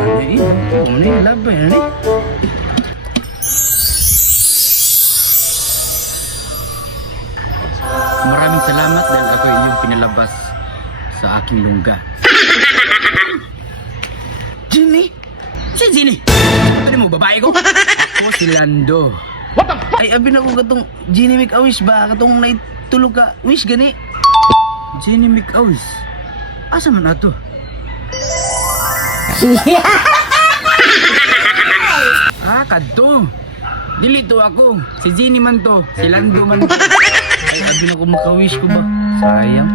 Ano yung love yan eh? Maraming salamat dahil ako inyong pinalabas sa aking lungga. Jenny? Si Jenny? Ano mo, babae ko? Ako si Lando. What the fuck? Ay, abin ako katong Jenny Make-A-Wish ba? Katong naitulog ka. Wish gani? Jenny Make-A-Wish? Asa man ato? Kadto. Dili to ako. Si Jenny man to. Si Lando man to. Ay, abin ako maka-wish ko ba? Sayang.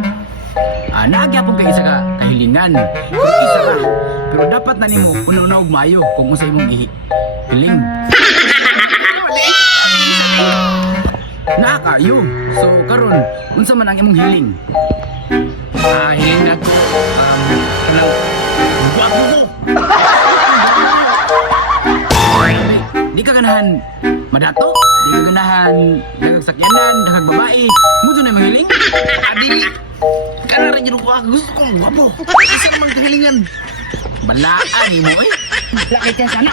Naagya po kay isa ka kahilingan. Pero isa ka. Pero dapat na nimo puno na og maayo kung mo sa imong hiling. Naakayo. So karon, unsa man ang imong hiling? Hiling na ko. Kanang guwapo ko. Di ka ganahan madato, di ka ganahan nagsakyanan, daghang babae. Mo na yung mahiling? Adili. Kana ra jud ko gusto kong guwapo. Isa namang kahilingan. Balaan mo eh. Laki ka sana.